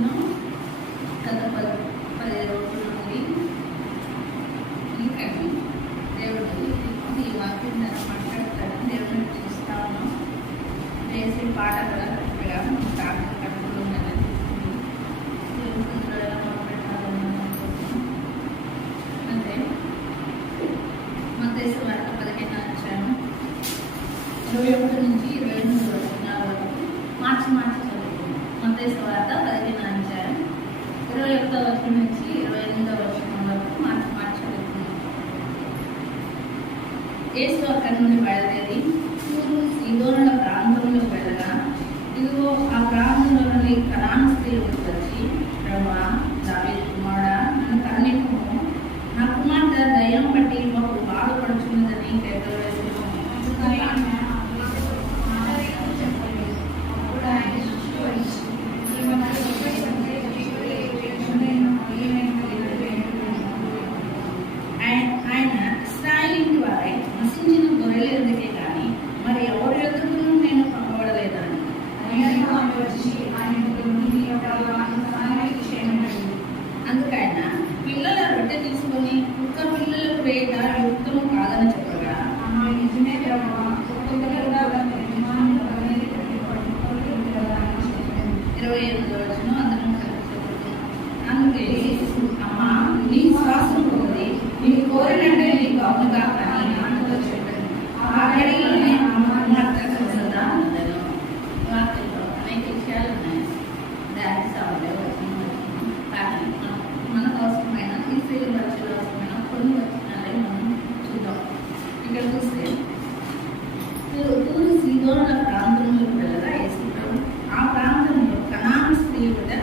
వాక్యం గత 10 రోజుల నుండి ఇంకని దేవుడు ఈ వాక్యం నేను మాట్లాడతాను. దేవుడిని చూస్తా ఉన్నాం. వేసి పాట కూడా కరెక్ట్గా ప్రార్థన కట్టుకుంటూ ఉన్నది. అంటే మత్తయి సువార్త 15వ అధ్యాయం 21 నుంచి 28 వరకు మార్చి చదువుకుందాం. మత్తయి సువార్త 15వ అధ్యాయం 21వ వచనం నుంచి 28వ వచనం వరకు మార్చి చదువుకుందాం. యేసు అక్కడి నుండి బయలుదేరి తూరు సీదోనుల ప్రాంతంలోకి వెళ్ళగా, ఇదిగో ఆ ప్రాంతంలో నుండి కనాను స్త్రీలు వచ్చి, ప్రభువా, దావీదు కుమారుడా, నన్ను కరుణింపుము, నా కుమార్తె దయ్యం పట్టి బహు బాధపడుచున్నదని కేకలు వేసాను. ఆయన ఇశ్రాయేలు వారై నశించిన గొర్రెల ఎదుకే కానీ మరి ఎవరి ఎదుగును నేను పంపబడలేదని అందుకైనా పిల్లల రొట్టె తీసుకొని కుక్క పిల్లలకు వేయట యుక్తము కాదని చెప్పగా, 28వ వచనం అందరం అందుకే అమ్మా, నీ శ్వాసం ఉన్నది, నీ కోరినంటే నీకు అవునుగా కానీ నాన్నతో చెప్పాను. ఆ గడిలోనే కుమార్తె స్వస్థత అందను. వాక్యంలో అనేక విషయాలు ఉన్నాయి. దానికి సవాలే కానీ మనకు అవసరమైన ఈ స్త్రీల పరిచయం అవసరమైన కొన్ని వచనాలే మనం చూద్దాం. ఇక్కడ చూస్తే తూరు సీదోనుల ప్రాంతంలోకి వెళ్ళగా యేసు ఆ ప్రాంతంలో కనాను స్త్రీ కూడా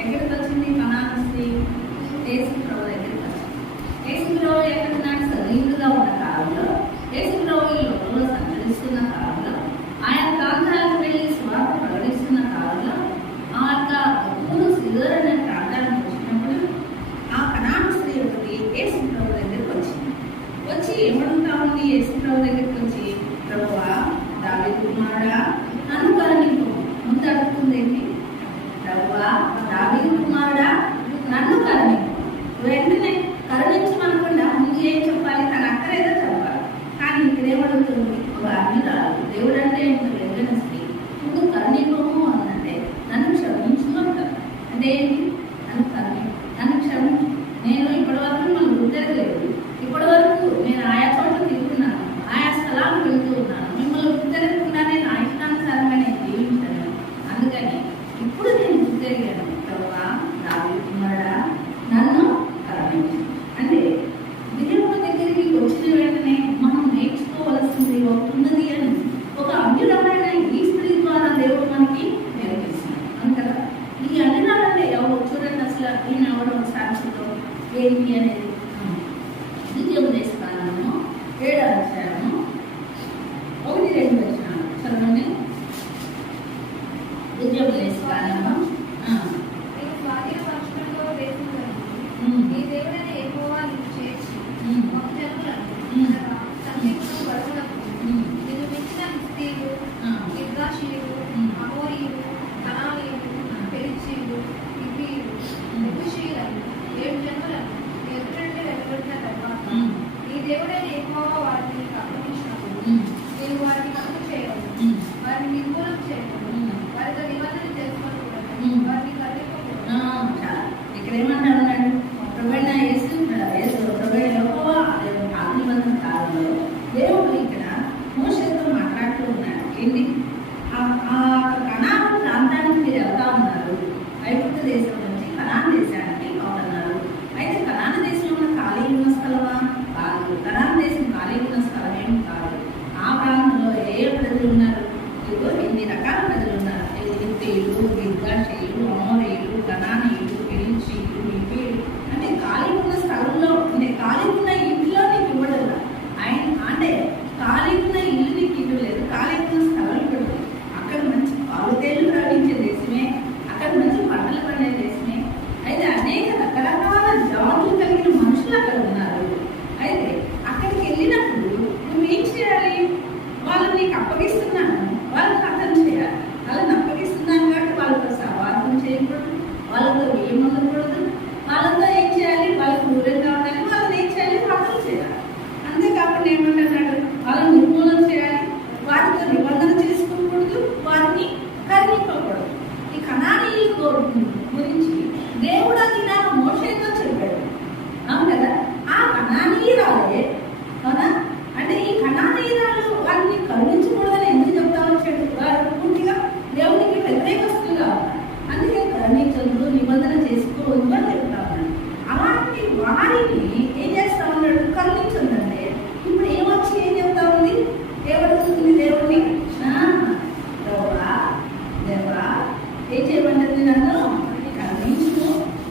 ఎక్కడికి వచ్చింది? కనాను స్త్రీ యేసు ప్రభు దగ్గరికి వచ్చింది. యేసు ప్రభు ఎక్కడున్నాడు? సజీవులుగా ఉన్న కాలంలో, యేసు ప్రభు ఈ లోకంలో సంచరిస్తున్న కాలంలో, ఆయన ప్రాంతాలకు వెళ్ళి స్వార్థ ప్రకటిస్తున్న కాలంలో, ఆ యొక్క తూరు సీదోను అనే ప్రాంతానికి వచ్చినప్పుడు ఆ కనాను స్త్రీ ఒకటి యేసు ప్రభు దగ్గరికి వచ్చింది. వచ్చి ఏమడుగుతా ఉంది? యేసు ప్రభు దగ్గరికి వచ్చి, ప్రభువా, దావీదు కుమారుడా, నన్ను కరుణింపు. ముందు అడుగుతుంది ఏంటి? ప్రభువా, దావీదు కుమారుడా, నన్ను కరుణింపు. వెంటనే కరుణించమనకుండా ముందు ఏం చెప్పాలి? తన అక్కరేదో చెప్పాలి. కానీ ఇక్కడేమడుగుతుంది? ఒక అన్యురాలు, దేవుడు అంటే ఇంత వెంటనే స్త్రీ ముందు కరుణింపము అనంటే నన్ను క్షమించు అంటారు. అంటే ఏంటి? నన్ను కరుణింపు, నన్ను క్షమించు. నేను ఇప్పటి వరకు మనం గుర్తెరగలేదు. ఇప్పటి వరకు నేను ఆయా చోట్ల తిరుగుతున్నాను, ఆయా స్థలాలకు వెళ్తూ ఉన్నాను. మిమ్మల్ని గుర్తెరగకుండానే నా ఇష్టానుసారమైన జీవించాను. అందుకని ఇప్పుడు నేను గుర్తెరిగాను. ప్రభువా, దావీదు కుమారుడా, నన్ను కరుణించు. అంటే దేవుడి దగ్గరికి వచ్చిన వెంటనే మనం నేర్చుకోవలసింది ఒకటి అని ఒక అన్యురాలైన ఈ స్త్రీ ద్వారా దేవుడు మనకి నేర్పిస్తున్నాడు. అంతగా ఈ అన్యురాలంటే ఎవరు చూడండి, అసలు ఈయన ఎవరు ఒకసారి చూద్దాం ఏంటి అనేది. ద్వితీయోపదేశకాండము 7వ అధ్యాయము 1-2 వచనాలు చదవండి. ద్వితీయోపదేశకాండము ఇక్కడ ఏమంటారు? ప్రభువైన యేసు ప్రభువైన యెహోవా ఆదిమంతం కాలంలో దేవుడు ఇక్కడ మోషేతో మాట్లాడుతూ ఉన్నాడు. ఏంటి? కనాను ప్రాంతానికి మీరు వెళ్తా ఉన్నారు. ఐగుప్తు దేశం నుంచి కనాను దేశానికి అవుతున్నారు. అయితే కనాను దేశంలో ఖాళీ ఉన్న స్థలమా? కాదు. కనాను దేశం ఖాళీ ఉన్న స్థలం ఏమి కాదు. ఆ ప్రాంతంలో ఏ ప్రజలు ఉన్నారు? ఇదిగో 8 రకాల ప్రజలు ఉన్నారు. హిత్తీయులు, గిర్గాషీయులు, అమోరీయులు, కనానీయులు, పెరిజీయులు, హివ్వీయులు. అంటే ఖాళీ ఉన్న స్థలంలో, అంటే ఖాళీ ఉన్న ఇంట్లో నీకు ఇవ్వడం. ఆయన అంటే ఖాళీ ఉన్న ఇల్లు నీకు ఇవ్వలేదు, ఖాళీ ఉన్న స్థలం ఇవ్వలేదు. అక్కడ మంచి పాలుతేళ్లు ప్రవహించే దేశమే, అక్కడ మంచి పంటలు పండే దేశమే. అయితే అనేక రకరకాల జాతులు కలిగిన మనుషులు అక్కడ ఉన్నారు. అయితే అక్కడికి వెళ్ళినప్పుడు నువ్వేం చేయాలి? వాళ్ళు నీకు అప్పగిస్తున్నాను, వాళ్ళని అర్థం చేయాలి. వాళ్ళని అప్పగిస్తున్నాను కాబట్టి వాళ్ళతో సవాసం చేయకూడదు. వాళ్ళతో ఏమనకూడదు, వాళ్ళతో ఏం చేయాలి, వాళ్ళకి దూరంగా ఉండాలి, వాళ్ళని ఏం చేయాలి, ప్రార్థన చేయాలి. అంతేకాకుండా ఏమంటున్నాడు, వాళ్ళని నిర్మూలన చేయాలి, వారితో నిబంధన చేసుకోకూడదు, వారిని కరుణింపకూడదు. ఈ కనానీయుల గురించి దేవుడు అది నాకు మోషేతో చెప్పాడు. అవును కదా, ఆ కనానీయురాలే అవునా, అంటే ఈ కనానీయురాలు వారిని కరుణించకూడదని ఎందుకు చెప్తా వచ్చాడు, వారు పూర్తిగా దేవునికి వ్యతిరేకస్తులుగా ఉన్నారు, అందుకే కరుణించదు, నిబంధన చేసుకోవద్దు అని చెప్తా ఉన్నాడు. అలాంటి వారిని ఏం చేస్తా ఉన్నాడు, కరుణించదంటే ఇప్పుడు ఏమొచ్చి ఏం చెప్తా ఉంది, ఏమడుగుతుంది దేవుడిని, దేవా దేవా ఏం చేయమంటుంది, నన్ను కరుణించు,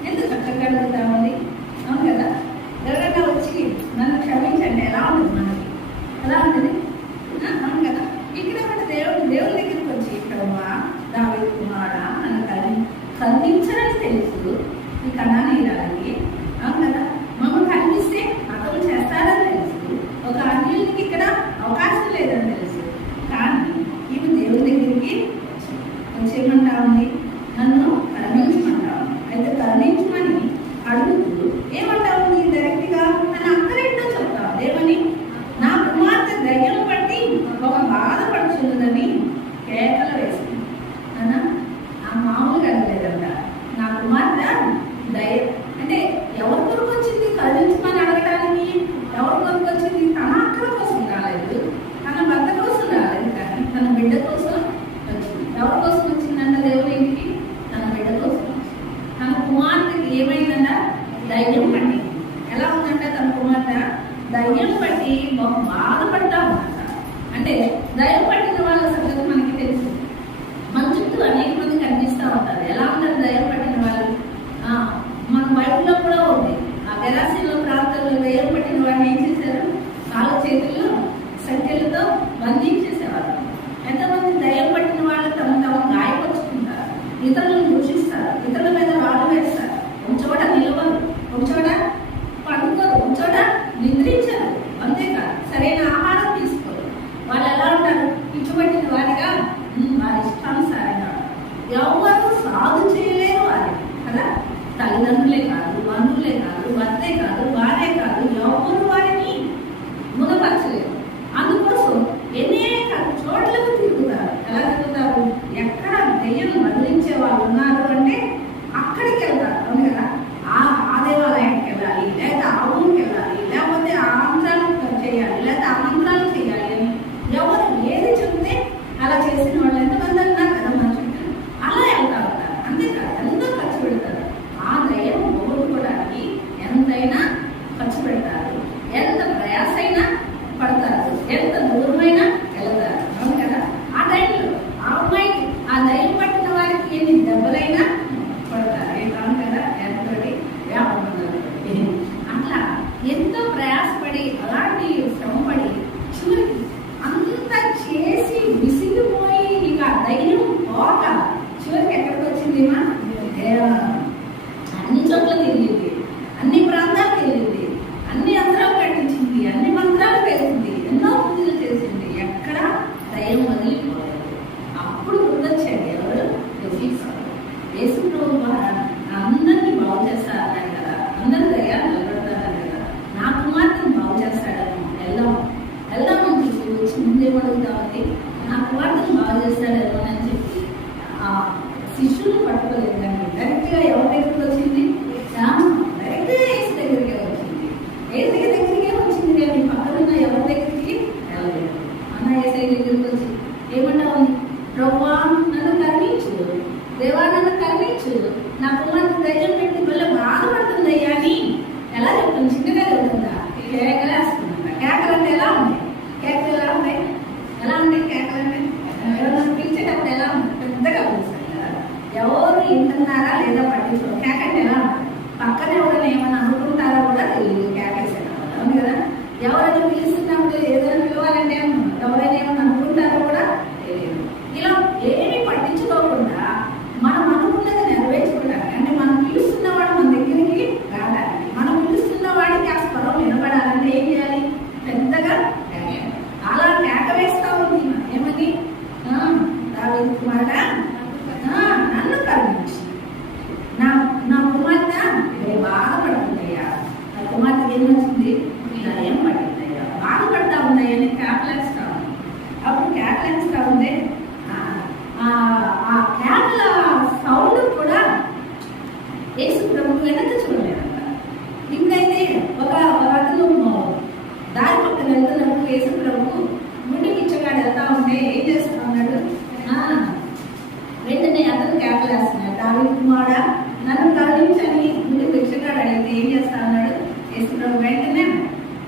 ఎంత చక్కగా అడుగుతా ఉంది. అవును కదా, ఎవరైనా వచ్చి నన్ను క్షమించండి ఎలా ఉంటుంది, మనకి ఎలా ఉంటుంది, అవును కదా. ఇక్కడ కూడా దేవుడి దగ్గరికి వచ్చి ప్రభా దావీదు కుమారుడా నన్ను కరుణించాలని తెలుసు ఈ కనానీయురాలికి, అవును కదా, మమ్మల్ని కనిపిస్తే అతను చేస్తారని తెలుసు, ఒక అన్యులకి ఇక్కడ అవకాశం లేదని తెలుసు, కానీ ఈమె దేవుడి దగ్గరికి వచ్చేయమంటా ఉంది, నన్ను కరుణించమంటా ఉంది. అయితే కరుణించమని అడుగుతూ ఏమంటా ఉంది, డైరెక్ట్గా తన అక్కరేంటో చెప్తా ఉంది, ఏమని, నా కుమార్తె దయ్యం పట్టి ఒక బాధపడుచున్నదని కేకలు వేసింది. అన్నా ఆ మామూలుగా అనలేదంట, నా కుమార్తె అంటే ఎవరి కొరకు వచ్చింది, కరుణించమని అడగడానికి ఎవరి కొరకు వచ్చింది, తన అక్కల కోసం రాలేదు, తన భర్త కోసం రాలేదు, కానీ తన బిడ్డ కోసం వచ్చింది. ఎవరి కోసం వచ్చిందంట దేవుని ఇంటికి, తన బిడ్డ కోసం వచ్చింది. తన కుమార్తెకి ఏమైందంట, దయ్యం పట్టి. ఎలా ఉందంట తన కుమార్తె, దయ్యం పట్టి బాధపడతా ఉందంట. అంటే దయ్యం పట్టిన వాళ్ళ సంగతి మనకి తెలుసు, మన చుట్టూ అనేక మంది కనిపిస్తూ ఉంటారు. ఎలా ఉంటారు దయ్యం పట్టిన వాళ్ళు, మన బయటలో కూడా ఉంది. ఆ గెరాసీలో ప్రాంతాల్లో దయ్యం పట్టిన వాడిని ఏం చేశారు, కాళ్ళ చేతుల్లో సంఖ్యలతో బంధించేసేవారు. ఎంతమంది దయ్యం పట్టిన వాళ్ళు తమ గాయపరుచుకుంటారు, ఇతరులను దూషిస్తారు, ఇతరుల మీద రాళ్ళు వేస్తారు, ఒక చోట నిలవరు, ఒక చోట పడుకోరు, ఒక చోట నిద్రించరు, అంతేకాదు సరైన ఆహారం తీసుకోరు. వాళ్ళు ఎలా ఉంటారు, పిచ్చుపట్టిన వారిగా వారి ఇష్టానుసారంగా ఎవరు సాధు చేయలేరు వారిని కదా. తల్లిదండ్రులే కాదు, బంధువులే కాదు, భర్తే కాదు, భార్య కాదు, ఎవరు వారిని గుణపరచలేరు. అందుకోసం అనేక చోట్లకు తిరుగుతారు. ఎలా తిరుగుతారు, ఎక్కడ దెయ్యం వదిలించే వాళ్ళు ఉన్నారు అంటే అక్కడికి వెళ్తారు. అవును కదా, ఆ దేవాలయానికి వెళ్ళాలి, లేకపోతే ఆ ఊరికి వెళ్ళాలి, లేకపోతే ఆ మంత్రాలు చేయాలి, లేకపోతే ఆ మంత్రాలు చేయాలి అని ఎవరు ఏది చెప్తే అలా చేసిన వాళ్ళు ఎంతమంది అన్నారు కదా మన చుట్టూ, అలా వెళ్తా ఉంటారు. అంతేకాదు ఎంతో ఖర్చు పెడతారు. ఆ దయ్యం పోగొట్టుకోవడానికి ఎంతైనా ఖర్చు పెడతారు, ఎంత ప్రయాసైనా పడతారు, ఎంత దూరమైనా వెళ్తారు. అవును కదా, ఆ టైంలో ఆ అమ్మాయికి ఆ దయ్యం పట్టిన వారికి ఎన్ని దెబ్బలైనా పడతారు. అవును కదా, ఎంతటి వ్యాపారం అట్లా ఎంతో ప్రయాసపడి అలాంటి శ్రమపడి చివరికి అంత చేసి విసిగిపోయి ఇక దయ్యం పోక చివరికి ఎక్కడికి వచ్చింది, అన్ని చోట్ల తిరిగింది, అన్ని ప్రాంతాలకు వెళ్ళింది, అన్ని అంతరాలు కట్టించింది, అన్ని మంత్రాలు వేసింది, ఎన్నో పూజలు చేసింది, ఎక్కడ దయ్యం వదిలిపోలేదు. అప్పుడు గుర్తొచ్చాడు ఎవరు, యేసు ప్రభు అందరినీ బాగు చేస్తారన్నారు కదా, అందరి దయ్యాలు నిలబడతారన్నారు కదా, నా కుమార్తెను బాగు చేస్తాడేమో, వెళ్దామని చెప్పి వచ్చి ముందేమడుగుతా ఉంది, నా కుమార్తెను బాగు చేస్తాడేమో అని చెప్పి ఆ శిష్యులు పట్టుకోలేదు. కానీ డైరెక్ట్గా ఎవరి దగ్గరికి వచ్చింది, డైరెక్ట్గా యేసు దగ్గరికే వచ్చింది. యేసు దగ్గరికే వచ్చింది కానీ పక్కనున్న ఎవరి దగ్గరికి వెళ్ళలేదు. అన్న యేసు దగ్గరికి వచ్చి ఏమన్నా ఉంది, ప్రభువా నన్ను కరుణించు, దేవా నన్ను కరుణించు, నా కుమార్తె దయ్యం పెట్టి మళ్ళీ బాధపడుతుంది అయ్యా అని ఎలా చెప్తుంది, చిన్నగా చెప్తుందా, కేకలేస్తుందా. కేకలు అంటే ఎలా ఉన్నాయి, కేకలు ఎలా ఉంటాయి, ఎలా ఉంటాయి కేకలు అంటే, ఎవరైనా పిలిచేటప్పుడు ఎలా ఉంటుంది, పెద్దగా పిలుస్తారు కదా, ఎవరు వింటున్నారా లేదా పట్టించుకో. కేక అంటే ఎలా ఉంటుంది, పక్కన ఎవరైనా ఏమైనా అనుకుంటారా కూడా తెలియదు కేకేసేటప్పుడు. అవును కదా, ఎవరైనా పిలుస్తున్నప్పుడు ఏదైనా పిలవాలంటే ఎవరైనా ఏమైనా అనుకుంటారో కూడా తెలియదు. ఇలా ఏమి పట్టించుకోకుండా మనం అనుకున్నది నెరవేర్చుకోవడానికి, అంటే మనం పిలుస్తున్నవాడు మన దగ్గరికి రావడానికి, మనం పిలుస్తున్న వాడికి ఆ స్వరం వినపడాలంటే ఏం చేయాలి, పెద్దగా అలా కేక వేస్తా ఉంది. ఏమని, దావీదు కుమారుడా నన్ను కరుణించు, నా కేకలేస్తా ఉందే, ఆ కేకల సౌండ్ కూడా యేసు ప్రభు వెనక చూడలేదంట. ఇంకైతే ఒక అతను దారి పక్కన వెళ్తున్నప్పుడు యేసు ప్రభు గుండె పిచ్చగాడు వెళ్తా ఉంటే ఏం చేస్తా ఉన్నాడు, వెంటనే అతను కేకలేస్తున్నాడు, దావీదు కుమారుడా నన్ను కరుణించని గుండె పిచ్చగాడు అడిగితే ఏం చేస్తా ఉన్నాడు యేసు ప్రభు వెంటనే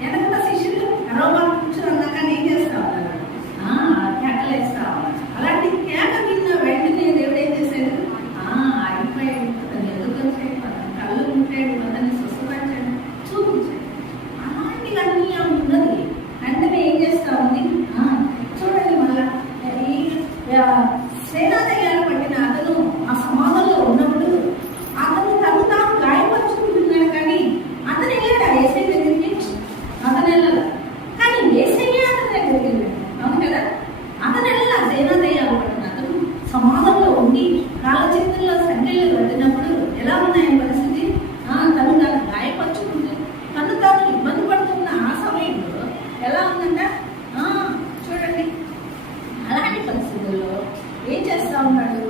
వెనక శిష్యులు అరోమా కూర్చొని కానీ ఏం చేస్తా ఉన్నారు, కేకలేస్తా ఉన్నారు. అలాంటి కేక విన్న వెంటనే దేవుడు ఏం చేశాడు, అయిపోయాడు, ఎందుకు వచ్చాడు, కళ్ళు ఉంటాడు, అతన్ని స్వస్థపరిచాడు, చూపించాడు. అలాంటివన్నీ ఉన్నది. వెంటనే ఏం చేస్తా ఉంది, చూడండి మళ్ళా ఈ సేనాదయ్యాలు పట్టిన అతను ఆ సమాధంలో ఉన్నప్పుడు అతను తను తాను గాయపరుచుకుంటున్నాడు, కానీ అతను వెళ్ళాడు ఆ ఏసై దగ్గరికి, అతను వెళ్ళాలి. కానీ ఏసయ్య అతని దగ్గరికి వెళ్ళాడు, అవును కదా. అతను వెళ్ళాల సేనాదయ్యాలు పట్టిన అతను సమాధంలో ఉండి కాళ్ళ చేతుల్లో సంఖ్యలు పట్టినప్పుడు ఎలా ఉన్నాయి పరిస్థితి, తను తాను గాయపరుచుకుంటే తను తాను ఇబ్బంది పడుతున్న ఆ సమయంలో ఎలా ఉందంట చూడండి. అలాంటి పరిస్థితుల్లో ఏం చేస్తా ఉన్నాడు,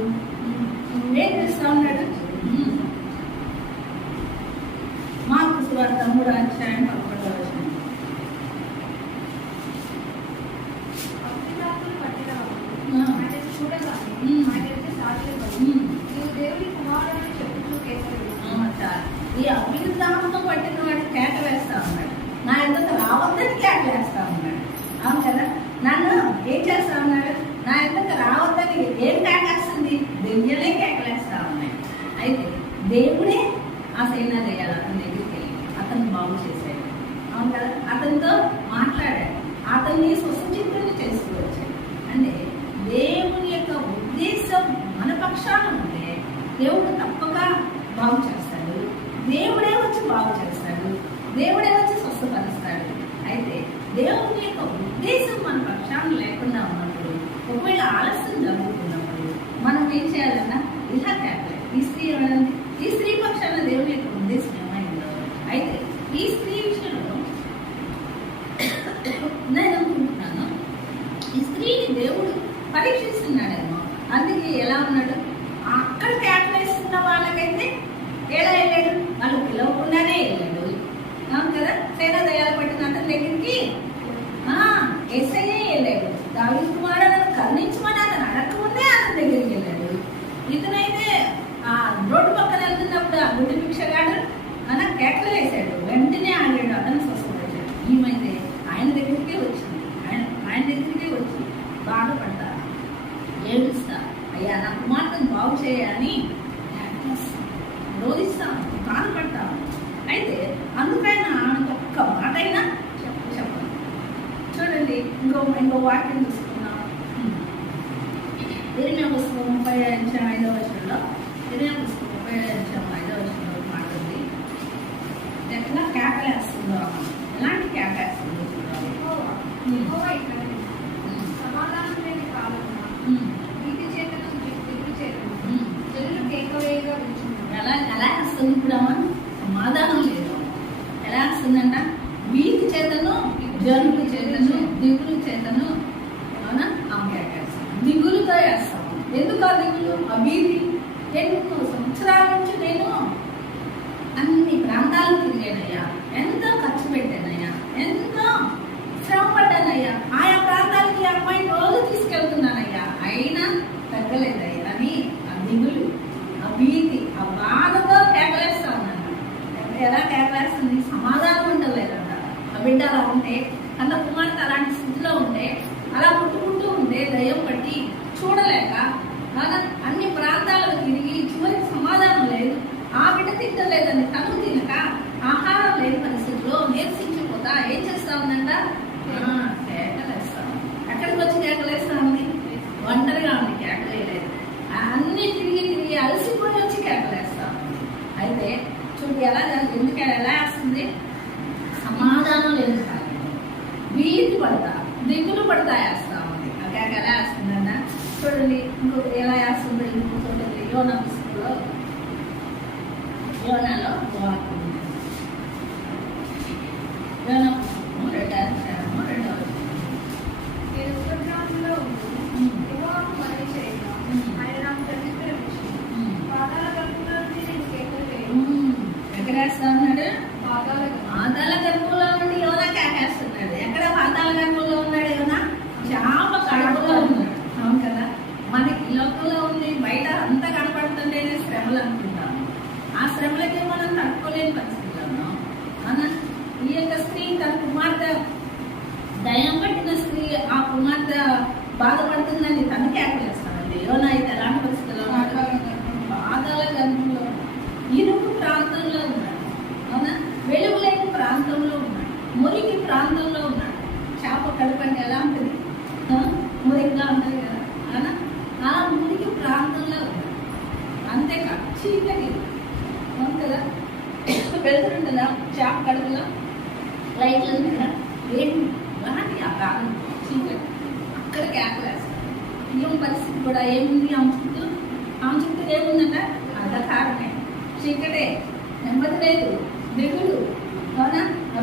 మార్కు సువార్త 3వ అధ్యాయం 11వ వచనం. ఈ అభివృద్ధాత్మ పట్టిన వాడు కేక వేస్తా ఉన్నాడు, నా ఎందుకు రావద్దని కేక వేస్తా ఉన్నాడు, అవును కదా. నన్ను ఏం చేస్తా ఉన్నాడు, నా ఎందుకు రావద్దని ఏం కేకేస్తుంది, దెయ్యలే కేకలేస్తా ఉన్నాయి. అయితే దేవుడే ఆ సేనాదయ్యాలు అతని దగ్గరికి వెళ్ళి అతన్ని బాగు చేశాడు, అవును కదా. అతనితో మాట్లాడాడు, అతన్ని స్వస్థచిత్తుని చేసుకోవచ్చాడు. అంటే దేవుని యొక్క ఉద్దేశం మన పక్షాన ఉంటే దేవుడు తప్పక బాగు చేస్తాడు, దేవుడే వచ్చి బాగు చేస్తాడు, దేవుడే వచ్చి స్వస్థపరుస్తాడు. అయితే దేవుని యొక్క ఉద్దేశం మన పక్షాన లేకుండా ఉన్నప్పుడు, ఒకవేళ ఆలస్యం జరుగుతున్నప్పుడు మనం ఏం చేయాలన్నా ఇలా కేకలే. ఈ స్త్రీ ఏమైంది, ఈ స్త్రీ పక్షాన దేవుని యొక్క ఉద్దేశం ఏమైందో. అయితే ఈ స్త్రీ విషయంలో నేను అనుకుంటున్నాను, ఈ స్త్రీని దేవుడు పరీక్షిస్తున్నాడేమో, అందుకే ఎలా ఉన్నాడు, అక్కడ కేకలేస్తున్న వాళ్ళకైతే ఎలా వెళ్ళాడు, వాళ్ళు పిలవకుండానే వెళ్ళాడు, అవును కదా. సేనాదయ్యాలు పట్టిన అతని దగ్గరికి ఏసయ్యే వెళ్ళాడు, దావీదు కుమారుడా నన్ను కరుణించమని అతను అడగకముందే అతని దగ్గరికి వెళ్ళాడు. ఇతనైతే ఆ రోడ్డు పక్కన వెళ్తున్నప్పుడు ఆ గుడ్డి భిక్షగాడు కేకలు వేశాడు, వెంటనే ఆగాడు, అతను స్వస్థపరిచాడు. ఈమైతే ఆయన దగ్గరికే వచ్చింది, ఆయన దగ్గరికే వచ్చి బాధపడతా ఏడుస్తా, అయ్యా నా కుమార్తెను బాగు చేయని రోధిస్తాను, బాధపడతాను. అయితే అందుకైనా ఆమెకు ఒక్క మాట అయినా చెప్పండి. చూడండి ఇంకో వాక్యం తీసుకున్నాం. ఇర్మియా పుస్తకం 35వ వచనంలో, ఇర్మియా పుస్తకం 35వ వచనంలో మాట ఉంది. ఎట్లా కేకలేస్తుందో, ఎలాంటి కేకలేస్తుందో చూడాలి. సమాధానం లేని కాలంలో నీతి చేతను దిగులు చేతను జనులు కేకవేయగా వింటున్నారు. ఎలా వస్తుంది ఇప్పుడు అమ్మ, సమాధానం లేదు. ఎలా వస్తుందంట, వీటి చేతను జనుల చేతను దిగులు చేతను, అవునా, ఆమె కేకేస్తాం, దిగులుతో వేస్తాం. ఎందుకు ఆ దిగులు, ఆ వీధి ఎన్నో సంవత్సరాల నుంచి నేను అన్ని ప్రాంతాలు తిరిగానయ్యా, ఎంతో ఖర్చు పెట్టానయ్యా, ఎంతో శ్రమ పడ్డానయ్యా, ఆయా ప్రాంతాలకి అమ్మాయి రోజు తీసుకెళ్తున్నానయ్యా, అయినా తగ్గలేదయ్యా అని ఆ దిగులు, ఆ భీతి, ఆ బాధతో కేకలేస్తా ఉన్నాను. ఎలా కేకలేస్తుంది, సమాధానం ఉండలేదంట. ఆ బిడ్డ అలా ఉంటే, కన్న కుమార్తె అలాంటి స్థితిలో ఉంటే, అలా పుట్టుకుంటూ ఉంటే దయ్యం పట్టి చూడలేక అన్ని ప్రాంతాలకు తిరిగి చివరికి సమాధానం లేదు, ఆ బిడ్డ తింటలేదని తను తినక ఆహారం లేని పరిస్థితిలో నీరసించిపోతా ఏం చేస్తా ఉందంట, కేకలేస్తా. ఎక్కడికి వచ్చి కేకలేస్తా ఉంది, ఒంటరిగా ఉంది, కేకలేదు. అన్ని తిరిగి తిరిగి అలసిపోయి వచ్చి కేకలేస్తా ఉంది. అయితే చూడు ఎలా ఎందుకు ఎలా వేస్తుంది, సమాధానం లేదు, వీధి పడతా దిగులు పడతా వేస్తా ఉంది. ఆ కేక ఎలా వేస్తుందన్న చూడండి. ఇంకొక ఎలా వేస్తుందో ఇంకొకటి యోనా పుస్తకంలో, యోనాలో వాక్యం, యోనా పుస్తకము 2వ అధ్యాయము 2వ వచనం. నేను ఉపద్రవంలో కాలుతుందని తను కేకలేస్తామండి. యోనా అయితే ఎలాంటి పరిస్థితుల్లో ఉన్నాడు? బాధల గర్భంలో, ఇరుకు ప్రాంతంలో ఉన్నాడు. అవునా? వెలుగు లేని ప్రాంతంలో ఉన్నాడు, మురికి ప్రాంతంలో ఉన్నాడు. చేప కడుపండి ఎలా ఉంటుంది? మురికిగా ఉంటుంది కదా. అవునా? ఆ మురికి ప్రాంతంలో ఉన్నాడు. అంతేకాదు చీకటి కదా, వెళ్తుంటుందా చేప కడుపులో, లైట్లు ఉంది కదా, ఏంటి అలాంటి ఆ కాలం చీకటి, అక్కడ కేకలేస్తాడు. ఏం పరిస్థితి కూడా ఏముంది ఆమె చుట్టూ ఏముందంట? అంధకారమే, చీకటే, నెమ్మది లేదు, దిగులు. అవునా?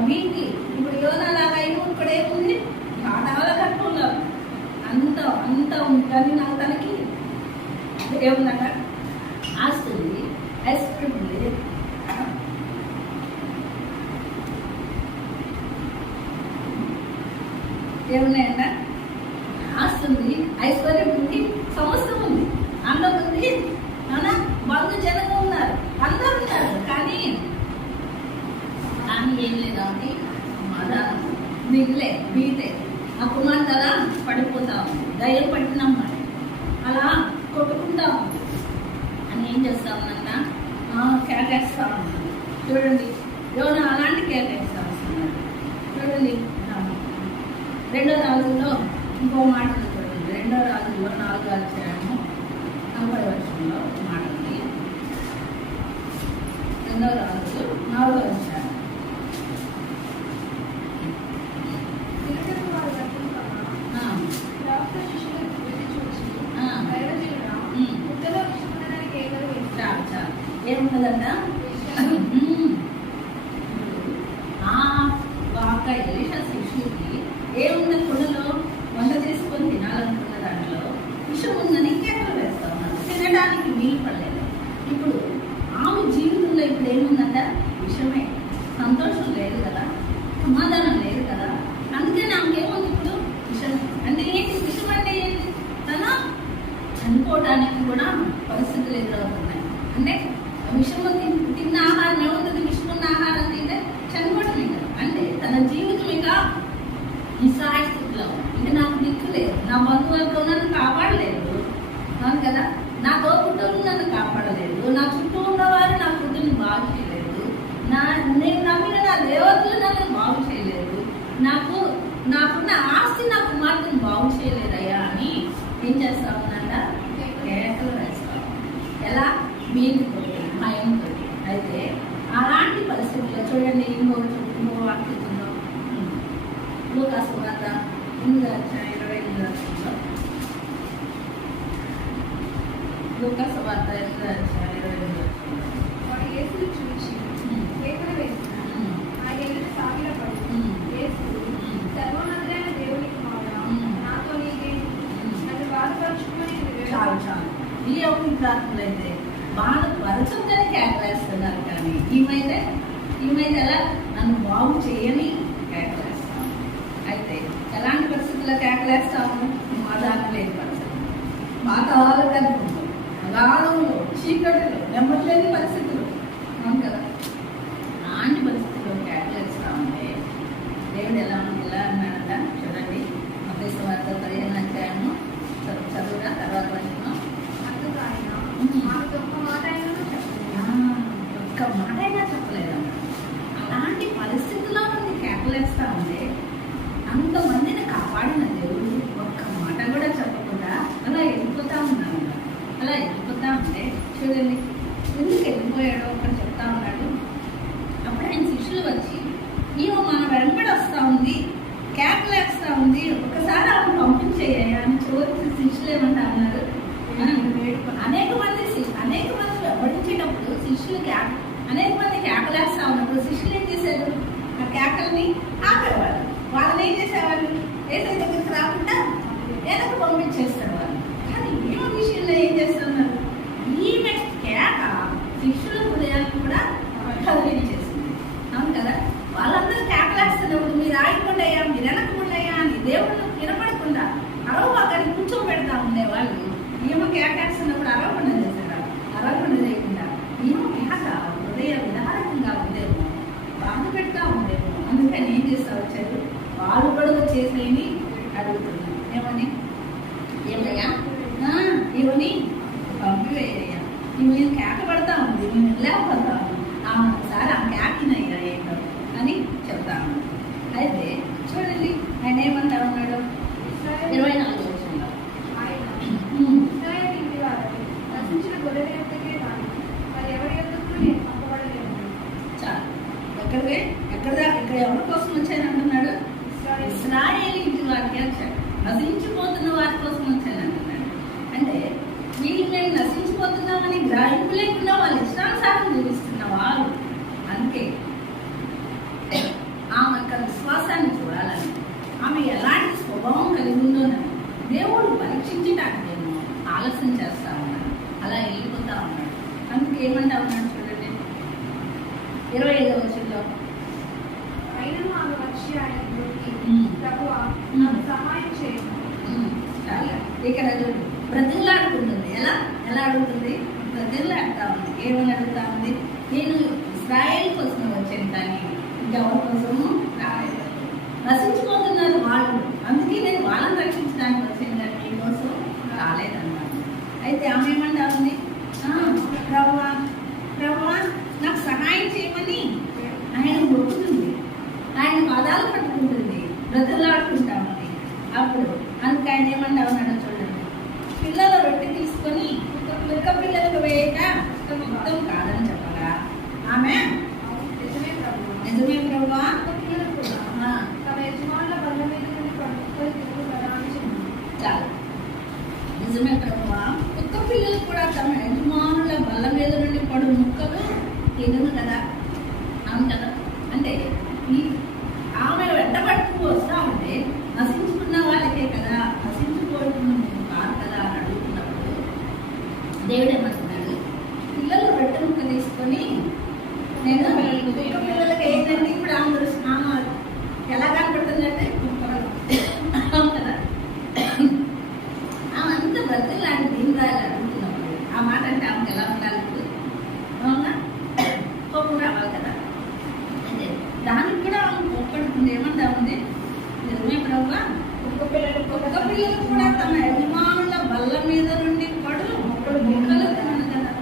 వీటి ఇప్పుడు యోనాలాగా ఇక్కడ ఏముంది? పాఠాల గర్భంలో అంత ఉంది. కానీ నాకు తనకి ఏముందంట? ఆస్తి ఉంది, ఐస్క్రీమ్ ఉంది, ఏమున్నాయంట? ఆస్తి ఉంది, ఐశ్వర్యం ఉంది, సమస్తం ఉంది, అందం ఉంది. అవునా? బంధు జనంగా ఉన్నారు, అందరూ ఉన్నారు. కానీ ఏం లేదంటే సమాధానం, మిగిలే బీతే. ఆ కుమార్తె పడిపోతా ఉంది, దయ పట్టినమ్మాట అలా కొట్టుకుంటా ఉంది. అని ఏం చేస్తా ఉందంట? కేకేస్తా ఉన్నాడు. చూడండి, యోనా అలాంటి కేకేస్తా వస్తున్నాడు. చూడండి, 2వ రాజుల్లో ఇంకో మాట చూడండి. 2వ రాజుల్లో 4వ అధ్యాయము 40వ వచనంలో మాట ఉంది. 2వ రాజు 4వ అధ్యాయం. ఏముంటుందంట? ఎలీషా శిష్యుడికి ఏముంది? కుండలో వంట చేసుకొని తినాలనుకున్న దాంట్లో విషం ఉందని కేకలు వేస్తా ఉన్నారు. తినడానికి వీలు పడలేదు. ఇప్పుడు ఆమె జీవితంలో ఇప్పుడు ఏముందంట? విషమే. సంతోషం లేదు కదా, సమాధానం లేదు కదా. అందుకే నాకేముంది ఇప్పుడు? విషం. అంటే ఏంటి విషం? అంటే ఏంటి? తన చనిపోవడానికి కూడా పరిస్థితులు ఎదురవుతున్నాయి. అంటే విషము తిన్న ఆహారం ఏముంటుంది? విషమున్న ఆహారం తింటే చనిపోవటమే కదా. అంటే తన జీవితం ఇక నిస్సహాయ స్థితిలో, ఇక నాకు దిక్కు లేదు, నా బంధువర్గం నన్ను కాపాడలేదు. అవును కదా, నా తోబుట్టువులు నన్ను కాపాడలేదు, నా చుట్టూ ఉన్నవారు నా ఫుడ్ని బాగు చేయలేదు, నేను నమ్మిన నా దేవతలు నన్ను బాగు చేయలేదు, నాకున్న ఆస్తి నా కుమార్తెను బాగు చేయలేదయ్యా అని ఏం చేస్తా ఉందంట? కేకలు వేస్తాం. ఎలా? మీతో, భయంతో. అయితే అలాంటి పరిస్థితుల్లో చూడండి, ఇంకో వాక్యంలో లూకాసు వార్త 8వ అధ్యాయం 28వ వచనంలో, లూకాసు వార్త 8వ అధ్యాయం 28వ వచనంలో వాడు యేసును చూచి కేకలు వేసినాడు. ఆయన ఎదుట సాగిలపడి, యేసు, సర్వోన్నతుడైన దేవుని కుమారుడా, నాతో నీకేంటి? నన్ను బాధపరచుకుని చాలు ఈ యొక్క ప్రార్థనలు అయితే బాధపరచుకొని కేకలేస్తున్నారు. కానీ ఈమైతే ఎలా? నన్ను బాగు చేయని కేకలేస్తాము. అయితే ఎలాంటి పరిస్థితుల్లో కేకలేస్తాము? సమాధానం లేని పరిస్థితులు, పాతాళ గర్భంలో, అగాధంలో, చీకటిలో, నెమ్మది లేని పరిస్థితులు. అవును కదా, అలాంటి పరిస్థితుల్లో కేకలేస్తా ఉంటే దేవుడు ఎలా అన్నాడంట? చూడండి, మత్తయి సువార్త 15వ అధ్యాయము చదువుగా తర్వాత వచనం. అందుకు ఆయన ఒక్క మాట అయినా చెప్పలేదన్న. అలాంటి పరిస్థితుల్లో నుండి కేకలేస్తా ఉంటే అంతమందిని కాపాడిన దేవుడు ఒక్క మాట కూడా చెప్పకుండా అలా వెళ్ళిపోతా ఉన్నాడు. అలా వెళ్ళిపోతా ఉంటే చూడండి, ఎందుకు వెళ్ళిపోయాడో ఒకటి చెప్తా ఉన్నాడు. అప్పుడు ఆయన శిష్యులు వచ్చి, ఈమె మన వెంబడి వస్తూ ఉంది, కేకలేస్తా ఉంది, ఒకసారి ఆమె పంపించేయ్యా అని చూసి శిష్యులు ఏమంటా అన్నారు? అనేక మంది వెంబడించేటప్పుడు శిష్యులు అనేక మంది కేకలేస్తా ఉన్నప్పుడు శిష్యులు ఏం చేశారు? ఆ కేకల్ని ఆపేవాళ్ళు. వాళ్ళని ఏం చేసేవాళ్ళు? ఏసై దగ్గరికి రాకుండా వెనక్కి పంపించేస్తారు వాళ్ళు. కానీ ఈమె విషయంలో ఏం చేస్తున్నారు? ఈమె కేక శిష్యుల హృదయాన్ని కూడా కదిలించేసింది. అవును కదా, వాళ్ళందరూ కేకలేస్తున్నప్పుడు మీరు ఆగిపోండియ్యా, మీరు వెనక్కుండయ్యా అని దేవుడు వినపడకుండా అరవని కూర్చోబెడతా ఉండేవాళ్ళు. ఈమె కేకేస్తున్నప్పుడు అరవకుండా చేశారా? అరవకుండా చేయకుండా ఈమె కేక హృదయ విధారకంగా ఉందేమో, బాధ పెడతా ఉందేమో. అందుకని ఏం చేస్తా వచ్చారు? వాళ్ళు గొడవ చేసేని అడుగుతున్నారు. ఏమని? ఏం దేవుని పంపివేయ్యా. మేము కేక పడతా ఉంది, మేము వెళ్ళకపోతాము. ఆమె ఒకసారి ఆ కేకినయ్యా ఏంటో అని చెప్తాము. అయితే చూడండి ఆయన ఏమంటా ఉన్నాడు 24వ వచనంలో. ఆయన ఇశ్రాయేలు ఇంటి వారిని నశించిన గొర్రెల యొద్దకే రాను, మరి ఎవరి యొద్దకు నేను పంపబడలేదు. చాలు. ఇక్కడ ఎవరి కోసం వచ్చాను అంటున్నాడు? ఇశ్రాయేలు ఇంటి వారికి వచ్చాడు. నశించిపోతున్న వారి కోసం వచ్చాను అంటున్నాడు. అంటే వీళ్ళు నేను నశించిపోతున్నామని గ్రహింపు లేకుండా వాళ్ళు ఇష్టానుసారం జీవిస్తున్న వారు. అందుకే ఆమె యొక్క విశ్వాసాన్ని చూడాలని, ఆమె ఎలాంటి స్వభావం కలిగి ఉందోనని దేవుడు పరీక్షించడానికి నేను ఆలస్యం చేస్తా ఉన్నాను. అలా వెళ్ళిపోతా ఉన్నాడు. అందుకే ఏమంటా ఉన్నాడు చూడండి 25వ వచనంలో. అయినను ఆమె వచ్చి ఆయన దొరికి, ప్రభువా నాకు సహాయం చేయండి. ఇక్కడ బ్రతిలాడుకుంటుంది. ఎలా అడుగుతుంది? బ్రతిలాడుతా ఉంది. ఏమని అడుగుతా ఉంది? నేను ఇశ్రాయేల్ కోసం వచ్చాను కానీ ఇంకెవరి కోసము రాలేదు. నశించిపోతున్నారు వాళ్ళు, అందుకే నేను వాళ్ళని రక్షించడానికి వచ్చాను కానీ మీకోసం రాలేదన్నమాట. అయితే ఆమె ఏమంటా ఉంది? ప్రభువా నాకు సహాయం చేయమని ఆయన మొక్కుతుంది, ఆయన పాదాలు పట్టుకుంటుంది, బ్రతిలాడుకుంటామని. అప్పుడు అందుకే ఆయన ఏమంటా ఉన్నాడో చూడండి. పిల్లల రొట్టె తీసుకొని కుక్క పిల్లలకు వేయక మొత్తం కాదని చెప్పగా ఆమె నిజమే ప్రభువా పిల్లలు కూడా తమ యజమానుల బల్ల మీద నుండి పడుకొని తిరుగుతారా అని చెప్పింది. చాలు. నిజమే ప్రభువా కుక్క పిల్లలు కూడా తమ యజమానుల బల్ల మీద నుండి పడు ముక్కలు తినను కదా. అవును కదా. అంటే ఈ ఆమె వెంటబడుతూ వస్తా ఉంటే నశించుకున్న వాళ్ళకే కదా, నశించుకోవడం కాదు కదా అని అడుగుతున్నప్పుడు దేవుడు ఏమంటున్నాడు? పిల్లలు రొట్టె ముక్క తీసుకొని నేను కుక్క పిల్లలకి ఏంటంటే ఇప్పుడు ఆమె ఎలా కనపడుతుందంటే అవును కదా. ఆమె అంత బ్రతుకు లాంటి దీని రాయాలి అడుగుతున్నప్పుడు ఆ మాట అంటే ఆమెకు ఎలా ఉండాలి? ఇప్పుడు అవునా, కోపం రావాలి కదా. అంటే దానికి కూడా ఆమె కోప్పడుతుంది. ఏమంటా ఉంది? నిజమే ప్రభువా కుక్క పిల్లలు కూడా తమ యజమానుల బల్ల మీద నుండి పడు ముక్కలు తినను కదా.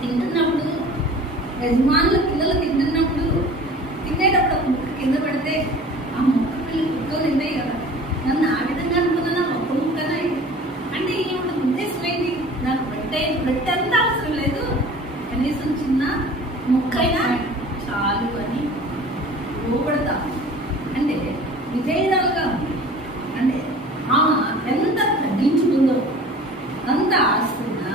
తింటున్నప్పుడు యజమానుల పిల్లలు తింటున్నప్పుడు తినేటప్పుడు ఒక ముక్క కింద పెడితే ఆ ముక్క పిల్లలు కుక్కలు తిన్నాయి కదా. నన్ను ఆ విధంగా అనుకున్నా ఒక్క ముక్కనా అంటే ఈవిడ ఉద్దేశం ఏంటి? నాకు పెట్టేంత అవసరం లేదు, కనీసం చిన్న ముక్కైనా చాలు అని లోపడతాము. అంటే విధేయురాలుగా ఉంది. అంటే ఆమె ఎంత తగ్గించుకుందో, అంత ఆస్తున్నా,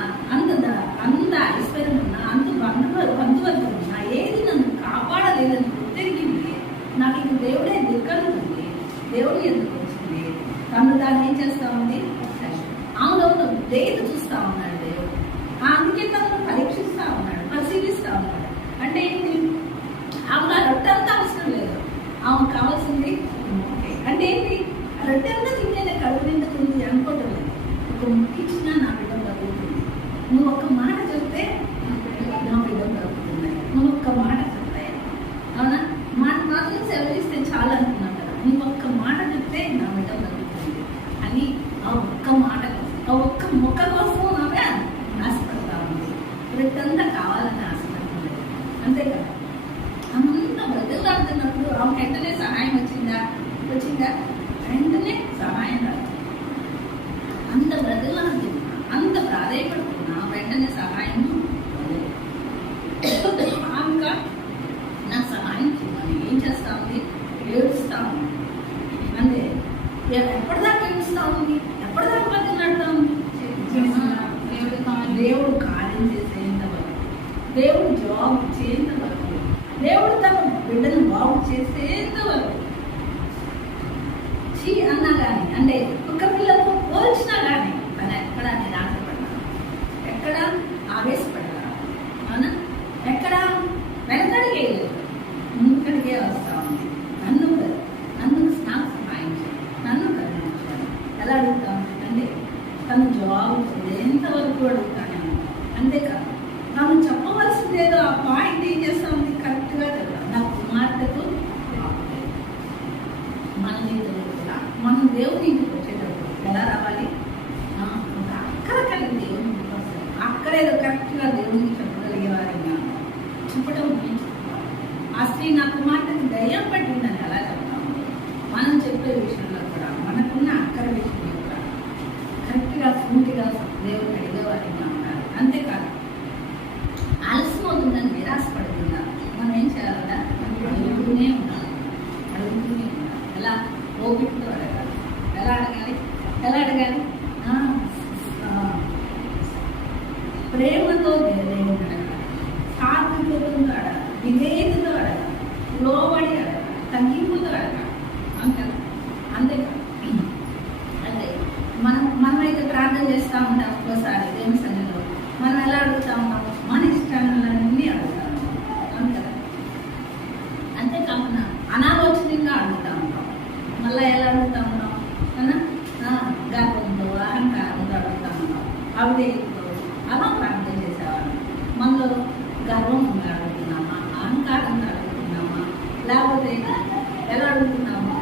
అంత ఐశ్వర్యం ఉన్నా, అంత బంధువర్గం ఉన్నా ఏది నన్ను కాపాడలేదని గుర్తిరిగింది. నాకు ఇంక దేవుడే దిక్కనుంది, దేవుడు ఎందుకు వచ్చింది? దాన్ని ఏం చేస్తా ఉంది? ఆమెలో దేని చూస్తా ఉన్నాడు దేవుడు. అందుకే తనను పరీక్షిస్తా ఉన్నాడు, పరిశీలిస్తా ఉన్నాడు. అంటే ఏంటి? ఆమె రొట్టె అంతా అవసరం లేదు, ఆమెకు కావాల్సింది అంటే ఏంటి? రొట్టె అంతా తింటేనే కడుపు నిండుతుంది అనుకోవటం లేదు. ఒక ముక్క ఇచ్చినా నా బిడ్డ బతుకుతుంది. నువ్వు ఒక్క మాట చెప్తే నా బిడ్డ బతుకుతుంది. నువ్వు ఒక్క మాట చెప్తాయి అవునా? మాట మాత్రం సెలవిస్తే చాలా అనుకున్నాం కదా. నువ్వు ఒక్క మాట చెప్తే నా బిడ్డ బతుకుతుంది అని ఆ ఒక్క మాట కోసం, ఆ ఒక్క మొక్క కోసం ఆమె ఆశపడతా ఉంది. రొట్టెంతా కావాలని ఆశపడుతుంది. అంతే కదా. అంత బ్రతులాడుతున్నప్పుడు ఆమె వెంటనే సహాయం వచ్చిందా? వెంటనే సహాయం రాదు. అంత బ్రతులాడుతున్నా, అంత ప్రాధాయపడుతున్నా వెంటనే సహాయము ఆమె నాకు సహాయం చేయమని ఏం చేస్తా ఉంది? ఏడుస్తా ఉంది. అంటే ఎప్పటిదాకా ఏడుస్తా ఉంది? ఎప్పటిదాకా బ్రతులాడుతా ఉంది? దేవుడు కార్యం చేసేంత వరకు, దేవుడు జాబ్ చేసేంత వరకు, దేవుడు తన బిడ్డను బాగు చేసేంత వరకు అన్నా కానీ, అంటే కుక్క పిల్లలతో పోల్చినా కానీ తను ఎక్కడ నిరాశపడ్డా, ఎక్కడ ఆవేశపడ్డా, అవునా? ఎక్కడ వెనకడిగే లేదు, ముందుకడిగే వస్తా ఉంది. నన్ను నాకు సహాయం చేయాలి, నన్ను కరుణించాలి. ఎలా అడుగుతాం అంటే తను జవాబు చేసేంత వరకు అడుగుతానే ఉంటాం. అంతేకాదు తను చెప్పవలసిందేదో ఆ పాయింట్ ఏం చేస్తా ఉంది? కరెక్ట్గా చదవాలి. నా కుమార్తెకు మన జీవితంలో కూడా మనం దేవుని ఇంటికి వచ్చేటప్పుడు ఎలా రావాలి? ఒక అక్కర గట్టిగా సూటిగా దేవుని అడిగేవారిగా ఉండాలి. అంతేకాదు ఆలస్యమవుతుందని నిరాశపడుతుందా మనం ఏం చేయాలన్నా అడుగుతూనే ఉండాలి. ఎలా ఓపికతో అడగాలి. ఎలా అడగాలి ప్రేమతో దేవుని అడగాలి, సాత్వికతతో అడగాలి, విధేయతతో అడగాలి, లోబడి అడగాలి, తగ్గింపుతో అడగాలి. అంతేకాదు అంటే మనమైతే ప్రార్థన చేస్తూ ఉంటాం. ఒక్కోసారి దేవుని సన్నిధిలో మనం ఎలా అడుగుతూ ఉంటాం, మన ఇష్టాలన్నీ అడుగుతాం. అంతేకాకుండా అనాలోచనగా అడుగుతూ ఉంటాం. మళ్ళీ ఎలా అడుగుతూ ఉంటాం గర్వంతో అహంకారంతో అడుగుతూ ఉంటాం. అవిధేయతతో అలా ప్రార్థన చేసేవాళ్ళు. మనలో గర్వంగా అడుగుతున్నామా, అహంకారంగా అడుగుతున్నామా, లేకపోతే ఎలా అడుగుతున్నామా,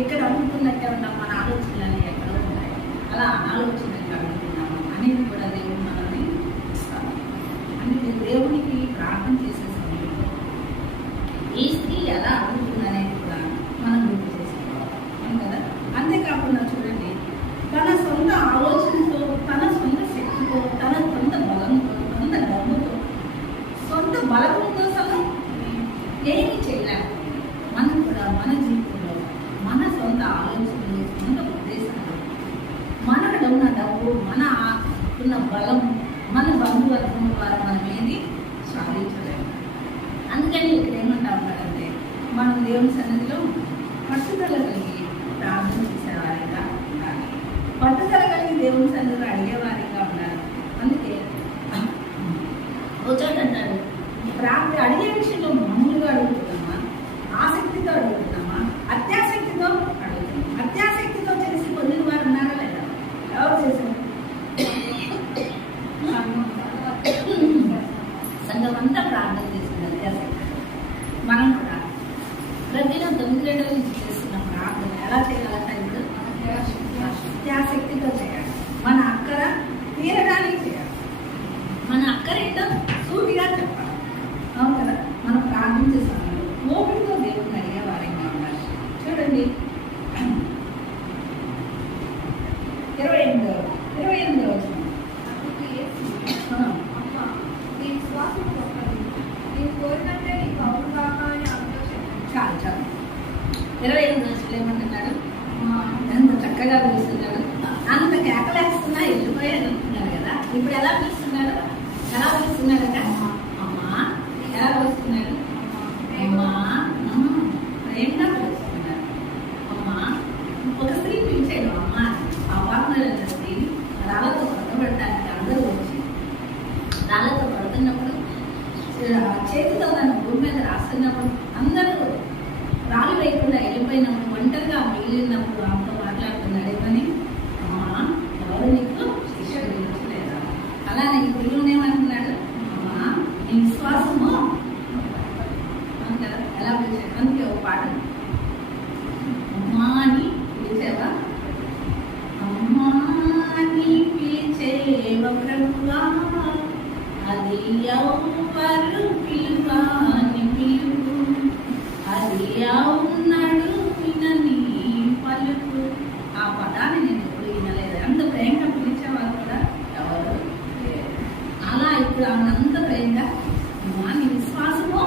ఎక్కడ అడుగుతున్నట్టే ఉంటాం, మన ఆలోచనలు ఎక్కడో ఉన్నాయి, అలా ఆలోచనగా అడుగుతున్నామా అనేది కూడా దేవుడు మనల్ని ఇస్తాడు. అంటే దేవునికి ప్రార్థన చేసే సమయంలో ఈ స్త్రీ ఎలా అడుగుతుందనేది కూడా మనం గుర్తు చేసుకోవాలి కదా. అంతేకాకుండా చూడండి, తన సొంత ఆలోచనతో, తన సొంత శక్తితో, తన సొంత బలంతో, సొంత డబ్బుతో, సొంత బలంతో అసలు ఏమి చేయలేము. మనం కూడా మన జీవితంలో మన సొంత ఆలోచనలు, సొంత ఉద్దేశాలు, మనకు ఉన్న డబ్బు, మన ఉన్న బలం, మన బంధువర్గం ద్వారా మనం ఏది సాధించలేము. అందుకని ఇక్కడ ఏమంటా ఉన్నారంటే మనం దేవుని సన్నిధిలో పట్టుదల కలిగి ప్రార్థన చేసేవారిగా ఉండాలి. పట్టుదల కలిగి దేవుని సన్నిధిలో అడిగేవారిగా ఉండాలి. అందుకే వచ్చాడు అంటాడు, ప్రార్థన అడిగే విషయంలో మామూలుగా అడుగుతున్నామా, ఆసక్తితో అడుగుతున్నామా, అత్యాసక్తితో అడుగుతున్నాం. అత్యాసక్తితో చేసి పొందిన వారు ఉన్నారా లేదా? ఎవరు చేశారు? సంఘం అంతా ప్రార్థన చేసింది అత్యాసక్తి. మనం కూడా ప్రతిదినం 9 గంటల నుంచి చేస్తున్న ప్రార్థన ఎలా చేయాలంటే ఇప్పుడు అత్యాసక్తితో చేయాలి. మన అక్కర తీరడానికి చేయాలి. మన అక్కరేంటో సూటిగా చెప్పాలి. అవును కదా. మనం ప్రార్థించే సమయంలో ఓపికతో దేవుడిని అడిగే వారంగా ఉండాలి. చూడండి 28వ వచనం. చాలు 28వ వచనంలో ఏమంటున్నాడు? ఎంత చక్కగా పిలుస్తున్నాడు. అంత కేకలేస్తున్నా వెళ్ళిపోయాడు అంటున్నాడు కదా. ఇప్పుడు ఎలా పిలుస్తున్నాడు? కదా అమ్మా, ఎలా పిలుస్తున్నాడు? అమ్మా, ప్రేమగా పిలుస్తున్నాడు. అమ్మా, ఒక స్త్రీ పిలిచాడు అమ్మ. ఆ వాహనాల స్త్రీ రాళ్ళతో కొట్టబడటానికి అందరూ వచ్చి రాళ్ళతో పడుతున్నప్పుడు, చేతితో తన భూమి మీద రాస్తున్నప్పుడు, అందరూ రాళ్ళు వేయకుండా వెళ్ళిపోయినప్పుడు, ఒంటరిగా మిగిలినప్పుడు ఆమెతో మాట్లాడుతున్నాడు. ఏమని? అమ్మా, ఎవరు నీకు శిక్ష విధించలేదా? అలానే ఈ పిల్లనేమంటున్నాడు? అమ్మా, నీ విశ్వాసము అంటారు. ఎలా పిలిచాడు? అందుకే ఒక పాట, అమ్మా అని పిలిచేవా, అమ్మా అని పిలిచేవ ప్రభువా, అది ఎవరు పిలువా అని పిలువు, అది ఉన్నాడు వినని పలుకు. ఆ పదాన్ని నేను ఎప్పుడు వినలేదు. అంత ప్రేమగా పిలిచేవారు కూడా ఎవరు లేరు. అలా ఇప్పుడు ఆమె అంత ప్రేమగా, అమ్మా నీ విశ్వాసము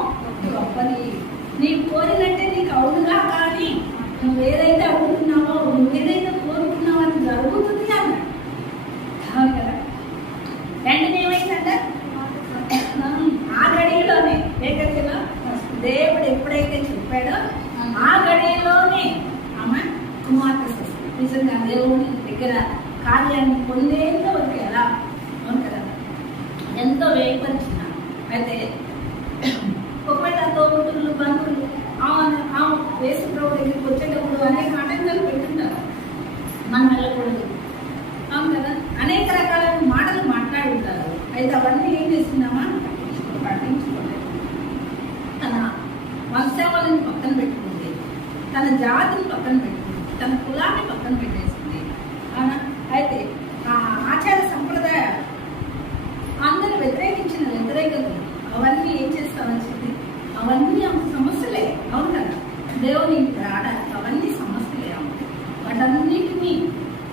గొప్పది, నీవు కోరినట్టే నీకు అవునుగా, కానీ నువ్వు ఏదైతే అడుగుతున్నావో, నువ్వు ఏదైతే కోరుకున్నావో అది జరుగుతుంది అన్నాడు. అవును కదా. వెంటనే ఏమైందంటే ఆ గడియలోనే, ఏ గడియలో దేవుడు ఎప్పుడైతే చెప్పాడో ఆ గడియలోనే ఆమె కుమార్తె వస్తుంది. నిజంగా దేవుని దగ్గర కార్యాన్ని పొందేంత వరకు ఎలా అవును కదా, ఎంతో వేయపరిచిన. అయితే ఒకవేళ తోబుట్టులు, బంధువులు యేసు ప్రభు దగ్గరికి వచ్చేటప్పుడు అనేక ఆటంకాలు పెడుతుంటారు. మనం వెళ్ళకూడదు, అవును కదా, అనేక రకాలైన మాటలు మాట్లాడుంటారు. అయితే అవన్నీ ఏం చేస్తున్నామా, పట్టించుకోలేదు. తన వంశావళిని పక్కన పెట్టుకుంది, తన జాతిని పక్కన పెట్టుకుంది, తన కులాన్ని పక్కన పెట్టేసింది. అయితే ఆ ఆచార సంప్రదాయాలు అందరూ వ్యతిరేకించిన వ్యతిరేకతలు అవన్నీ ఏం చేస్తామని చెప్పి, అవన్నీ సమస్యలే. అవును కదా, దేవుని రావడానికి అవన్నీ సమస్యలే. వాటన్నిటినీ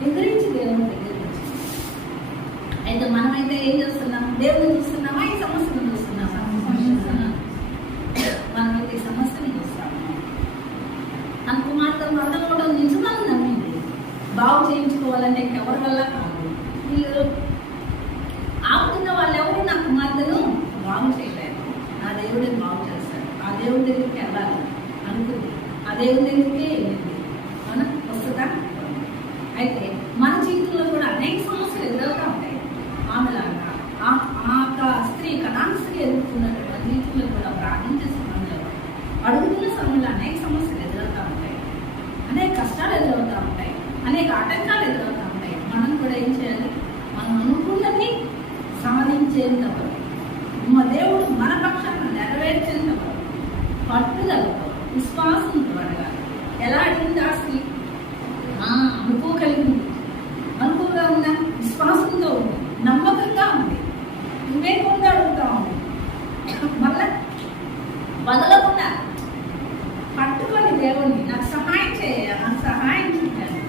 ఎదురు బాగు చేయించుకోవాలంటే ఎవరి వల్ల కాదు. వీళ్ళు ఆపుతున్న వాళ్ళు ఎవరు నా కుమార్తెను బాగు చేయలేరు, నా దేవుడే బాగు చేస్తాడు, ఆ దేవుడి దగ్గరికి వెళ్ళాలి అనుకుంది, ఆ దేవుడి దగ్గరికే వెళ్ళింది. మనం వస్తుందా? అయితే మన జీవితంలో కూడా అనేక సమస్యలు ఎదురవుతూ ఉంటాయి. ఆమెలాగా ఆ స్త్రీ కనాన్ స్త్రీ ఎదుర్కొన్నట్టు మన జీవితంలో కూడా ప్రార్థించే సమయంలో అడుగుతున్న సమయంలో అనేక సమస్యలు ఎదురవుతూ ఉంటాయి, అనేక కష్టాలు ఎదురవుతూ ఉంటాయి, అనేక ఆటంకాలు ఎదురవుతూ ఉంటాయి. మనం కూడా ఏం చేయాలి? మనం అనుకున్నది సాధించేంత వరకు, మా దేవుడు మన పక్షాన్ని నెరవేర్చేంత వరకు పట్టుదలతో విశ్వాసంతో అడగాలి. ఎలా అడిగింది ఆ స్త్రీ? అనుకో కలిగింది, అనుకోగా ఉందా? విశ్వాసంతో ఉంది, నమ్మకంగా ఉంది, వివేకంగా అడుగుతా ఉంది. మళ్ళా వదలకుండా పట్టుకొని దేవుణ్ణి నాకు సహాయం చేయాలి, నాకు సహాయం చేయాలి,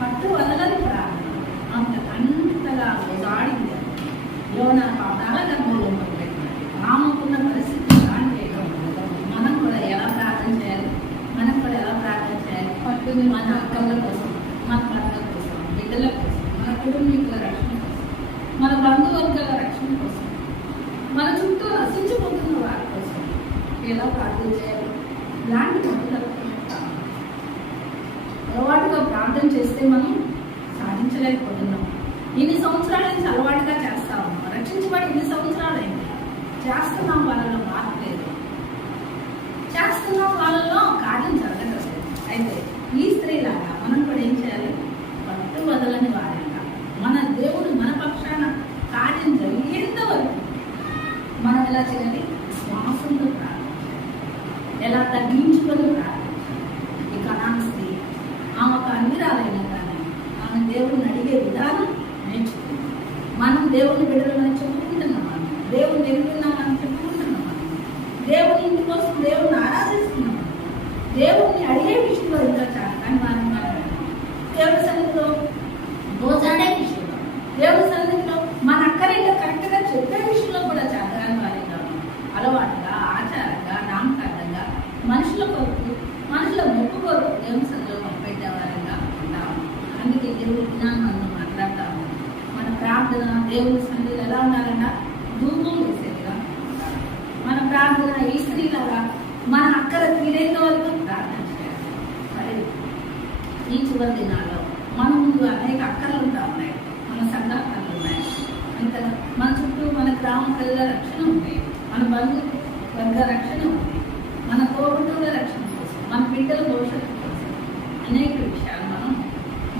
పట్టు వదలని ప్రార్థన అంతగా దాడింది. యోనా పాదాల గర్భంలో మొదలుపెట్టింది. ఆమెకున్న పరిస్థితి అలాంటి మనం కూడా ఎలా ప్రార్థన చేయాలి? మనం కూడా ఎలా ప్రార్థన చేయాలి? పట్టుని మన అక్కల కోసం, మన భర్తల కోసం, బిడ్డల కోసం, మన కుటుంబీకుల రక్షణ కోసం, మన బంధువర్గాల రక్షణ కోసం, మన చుట్టూ నశించిపోతున్న వారి కోసం ఎలా ప్రార్థన చేయాలి? ఇలాంటి పట్టుదలతో అలవాటుగా ప్రార్థన చేస్తే మనం సాధించలేకపోతున్నాం. ఇన్ని సంవత్సరాల నుంచి అలవాటుగా చేస్తా ఉన్నాం, రక్షించబడి ఇన్ని సంవత్సరాలు అయింది, చేస్తున్నాం, వాళ్ళలో మార్పు లేదు, చేస్తున్నాం, వాళ్ళలో కార్యం జరగలేదు. అయితే ఈ స్త్రీలాగా మనం కూడా ఏం చేయాలి? పట్టు వదలని వారంగా మన దేవుడు మన పక్షాన కార్యం జరిగేంత వరకు మనం ఎలా చేయాలి? శ్వాసంతో ప్రార్థించాలి, ఎలా తగ్గించుకొని ప్రార్థించాలి. ఈ కనాన్ స్త్రీ ఆమెకు అన్నిరాలైనా కానీ ఆమె దేవుడిని అడిగే విధానం నేర్చుకుంది. మనం దేవుని బిడ్డలని చెప్పుకుంటున్నాం, దేవుని ఎరుగుతున్నామని చెప్పుకుంటున్నాం, దేవుని ఇంటి కోసం దేవుని ఆరాధిస్తున్నాం, దేవుణ్ణి అడిగే విషయంలో ఇంకా చాలా కానీ మనం దేవుడి సన్నిధిలో దోచాడే విషయంలో, దేవుడి సన్నిధిలో మన అక్కరేగా కరెక్ట్గా చెప్పే విషయంలో కూడా చాలా వారిగా అలవాటుగా, ఆచారంగా, నామకార్థంగా, మనుషుల కొరకు, మనుషుల మొక్కు కొరకు దేవుని సన్నిధిలో పంపెట్టేవారంగా ఉంటాము. అందుకే దేవుడి జ్ఞానం మాట్లాడతాము. మన ప్రార్థన దేవుని సన్నిధిలో ఎలా ఉండాలన్నా ధూపం వేసేదిగా ఉండాలి. మన ప్రార్థన ఈ స్త్రీలాగా మన అక్కర తీరేంత వరకు ప్రార్థన చేయాలి. మరి ఈ చివరి దినాల్లో మన ముందు అనేక అక్కర్లు ఉంటా ఉన్నాయి, మన సంఘాలు ఉన్నాయి, అంత మన చుట్టూ మన గ్రామ ప్రజల రక్షణ ఉంది, మన బంధు వర్గ రక్షణ ఉంది, మన తోబుట్టువుల రక్షణ కోసం, మన బిడ్డల భవిష్యత్తు కోసం అనేక విషయాలు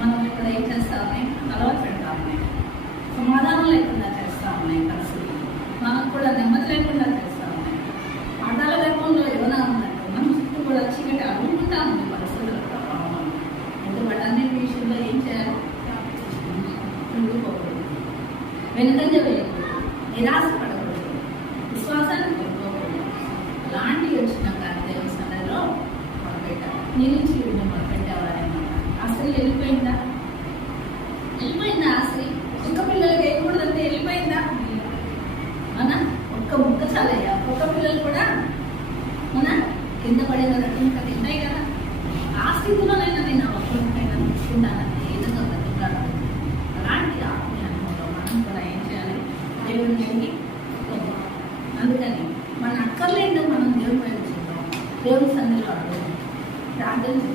మనం ఇక్కడ ఏం చేస్తా ఉన్నాయి? అలవాటు పెడతా ఉన్నాయి, సమాధానం లేకుండా చేస్తా ఉన్నాయి పరిస్థితులు, మనకు కూడా నెమ్మది లేకుండా చేస్తా ఉన్నాయి. పాదాల గర్భంలో ఏమైనా ఉందంటే మనం చుట్టూ కూడా చీకటి అడుగుకుంటా ఉంది పరిస్థితుల ప్రభావం. ఎందుకంటే అన్నిటి విషయంలో ఏం చేయాలి? కుంగిపోకూడదు, వెనుకంజ వేయకూడదు, నిరాశ పడకూడదు, విశ్వాసాన్ని పెట్టుకోకూడదు. అలాంటివి వచ్చినాక దేవుని సన్నిధిలో మొదలుపెట్టాలి, నిలిచి మొదలుపెట్టేవారన్నమాట. ఆ స్త్రీ వెళ్ళిపోయిందా? ఆ స్త్రీ ఒక్క పిల్లలకి వేయకూడదంటే వెళ్ళిపోయిందా? మన ఒక్క ముక్క చాలయ్యా, ఒక్క పిల్లలు కూడా మన కింద పడిన రకంగా తింటాయి కదా. ఆ స్థితిలోనైనా నేను ఒక్కరికైనా తీసుకుంటానంటే ఏదో బతుకుతాను. అలాంటి ఆత్మీయ అనుభవంలో మనం కూడా ఏం చేయాలి? దేవుని వెళ్ళి అందుకని మన అక్కర్లేంటో మనం దేవుని పైన చూద్దాం, దేవుని సన్నిధిలో అడుగుదాం, ప్రార్థన చేస్తాం.